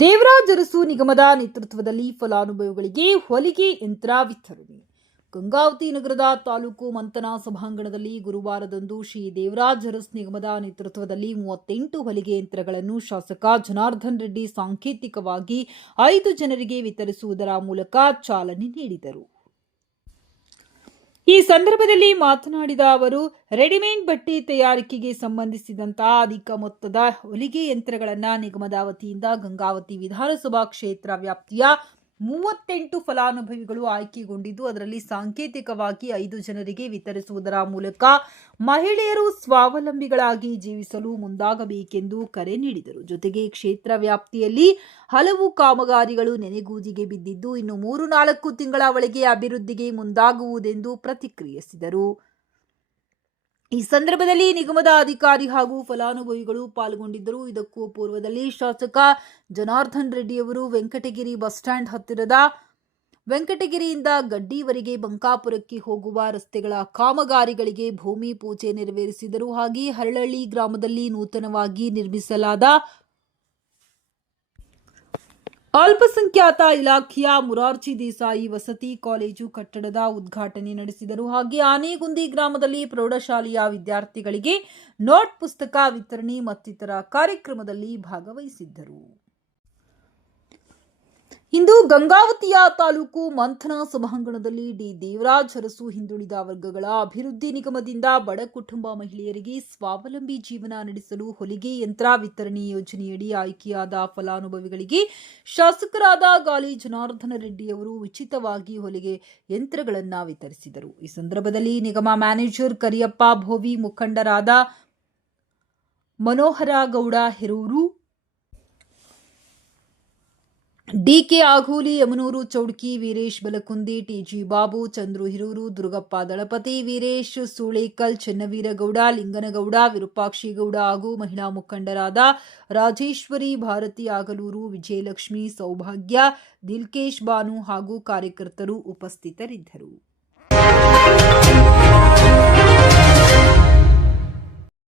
ದೇವರಾಜ್ ಅರಸು ನಿಗಮದ ನೇತೃತ್ವದಲ್ಲಿ ಫಲಾನುಭವಿಗಳಿಗೆ ಹೊಲಿಗೆ ಯಂತ್ರ ವಿತರಣೆ. ಗಂಗಾವತಿ ನಗರದ ತಾಲೂಕು ಮಂಥನ ಸಭಾಂಗಣದಲ್ಲಿ ಗುರುವಾರದಂದು ಶ್ರೀ ದೇವರಾಜ್ ಅರಸ್ ನಿಗಮದ ನೇತೃತ್ವದಲ್ಲಿ ಮೂವತ್ತೆಂಟು ಹೊಲಿಗೆ ಯಂತ್ರಗಳನ್ನು ಶಾಸಕ ಜನಾರ್ದನ್ ರೆಡ್ಡಿ ಸಾಂಕೇತಿಕವಾಗಿ ಐದು ಜನರಿಗೆ ವಿತರಿಸುವುದರ ಮೂಲಕ ಚಾಲನೆ ನೀಡಿದರು. ಈ ಸಂದರ್ಭದಲ್ಲಿ ಮಾತನಾಡಿದ ಅವರು, ರೆಡಿಮೇಡ್ ಬಟ್ಟೆ ತಯಾರಿಕೆಗೆ ಸಂಬಂಧಿಸಿದಂತಹ ಅಧಿಕ ಮೊತ್ತದ ಹೊಲಿಗೆ ಯಂತ್ರಗಳನ್ನು ನಿಗಮದ ವತಿಯಿಂದ ಗಂಗಾವತಿ ವಿಧಾನಸಭಾ ಕ್ಷೇತ್ರ ವ್ಯಾಪ್ತಿಯ ಮೂವತ್ತೆಂಟು ಫಲಾನುಭವಿಗಳು ಆಯ್ಕೆಗೊಂಡಿದ್ದು, ಅದರಲ್ಲಿ ಸಾಂಕೇತಿಕವಾಗಿ ಐದು ಜನರಿಗೆ ವಿತರಿಸುವುದರ ಮೂಲಕ ಮಹಿಳೆಯರು ಸ್ವಾವಲಂಬಿಗಳಾಗಿ ಜೀವಿಸಲು ಮುಂದಾಗಬೇಕೆಂದು ಕರೆ ನೀಡಿದರು. ಜೊತೆಗೆ ಕ್ಷೇತ್ರ ವ್ಯಾಪ್ತಿಯಲ್ಲಿ ಹಲವು ಕಾಮಗಾರಿಗಳು ನೆನೆಗೂಜಿಗೆ ಬಿದ್ದಿದ್ದು, ಇನ್ನು ಮೂರು ನಾಲ್ಕು ತಿಂಗಳ ಒಳಗೆ ಅಭಿವೃದ್ಧಿಗೆ ಮುಂದಾಗುವುದೆಂದು ಪ್ರತಿಕ್ರಿಯಿಸಿದರು. ಈ ಸಂದರ್ಭದಲ್ಲಿ ನಿಗಮದ ಅಧಿಕಾರಿ ಹಾಗೂ ಫಲಾನುಭವಿಗಳು ಪಾಲ್ಗೊಂಡಿದ್ದರು. ಇದಕ್ಕೂ ಪೂರ್ವದಲ್ಲಿ ಶಾಸಕ ಜನಾರ್ದನ್ ರೆಡ್ಡಿಯವರು ವೆಂಕಟಗಿರಿ ಬಸ್ ಸ್ಟ್ಯಾಂಡ್ ಹತ್ತಿರದ ವೆಂಕಟಗಿರಿಯಿಂದ ಗಡ್ಡಿವರೆಗೆ ಬಂಕಾಪುರಕ್ಕೆ ಹೋಗುವ ರಸ್ತೆಗಳ ಕಾಮಗಾರಿಗಳಿಗೆ ಭೂಮಿ ಪೂಜೆ ನೆರವೇರಿಸಿದರು. ಹಾಗೆ ಹರಳಳ್ಳಿ ಗ್ರಾಮದಲ್ಲಿ ನೂತನವಾಗಿ ನಿರ್ಮಿಸಲಾದ ಅಲ್ಪಸಂಖ್ಯಾತ ಇಲಾಖೆಯ ಮುರಾರ್ಜಿ ದೇಸಾಯಿ ವಸತಿ ಕಾಲೇಜು ಕಟ್ಟಡದ ಉದ್ಘಾಟನೆ ನಡೆಸಿದರು. ಹಾಗೆ ಆನೆಗುಂದಿ ಗ್ರಾಮದಲ್ಲಿ ಪ್ರೌಢಶಾಲೆಯ ವಿದ್ಯಾರ್ಥಿಗಳಿಗೆ ನೋಟ್ ಪುಸ್ತಕ ವಿತರಣೆ ಮತ್ತಿತರ ಕಾರ್ಯಕ್ರಮದಲ್ಲಿ ಭಾಗವಹಿಸಿದ್ದರು. ಇಂದು ಗಂಗಾವತಿಯ ತಾಲೂಕು ಮಂಥನ ಸಭಾಂಗಣದಲ್ಲಿ ಡಿ. ದೇವರಾಜ್ ಅರಸು ಹಿಂದುಳಿದ ವರ್ಗಗಳ ಅಭಿವೃದ್ಧಿ ನಿಗಮದಿಂದ ಬಡ ಕುಟುಂಬ ಮಹಿಳೆಯರಿಗೆ ಸ್ವಾವಲಂಬಿ ಜೀವನ ನಡೆಸಲು ಹೊಲಿಗೆ ಯಂತ್ರ ವಿತರಣೆ ಯೋಜನೆಯಡಿ ಆಯ್ಕೆಯಾದ ಫಲಾನುಭವಿಗಳಿಗೆ ಶಾಸಕರಾದ ಗಾಲಿ ಜನಾರ್ದನ ರೆಡ್ಡಿ ಅವರು ಉಚಿತವಾಗಿ ಹೊಲಿಗೆ ಯಂತ್ರಗಳನ್ನು ವಿತರಿಸಿದರು. ಈ ಸಂದರ್ಭದಲ್ಲಿ ನಿಗಮ ಮ್ಯಾನೇಜರ್ ಕರಿಯಪ್ಪ ಭೋವಿ ಮುಖಂಡರಾದ ಮನೋಹರ ಗೌಡ ಹೆರೂರು ಡಿಕೆ ಆಘೂಲಿ ಯಮನೂರು, ಚೌಡ್ಕಿ, ವೀರೇಶ್, ಬಲಕುಂದಿ ಟಿಜಿ ಬಾಬು, ಚಂದ್ರು ಹಿರೂರು, ದುರ್ಗಪ್ಪ ದಳಪತಿ, ವೀರೇಶ್, ಸೂಳೇಕಲ್, ಚೆನ್ನವೀರಗೌಡ, ಲಿಂಗನಗೌಡ, ವಿರೂಪಾಕ್ಷಿಗೌಡ ಹಾಗೂ ಮಹಿಳಾ ಮುಖಂಡರಾದ ರಾಜೇಶ್ವರಿ, ಭಾರತಿ ಆಗಲೂರು, ವಿಜಯಲಕ್ಷ್ಮಿ, ಸೌಭಾಗ್ಯ, ದಿಲ್ಕೇಶ್ ಬಾನು ಹಾಗೂ ಕಾರ್ಯಕರ್ತರು ಉಪಸ್ಥಿತರಿದ್ದರು.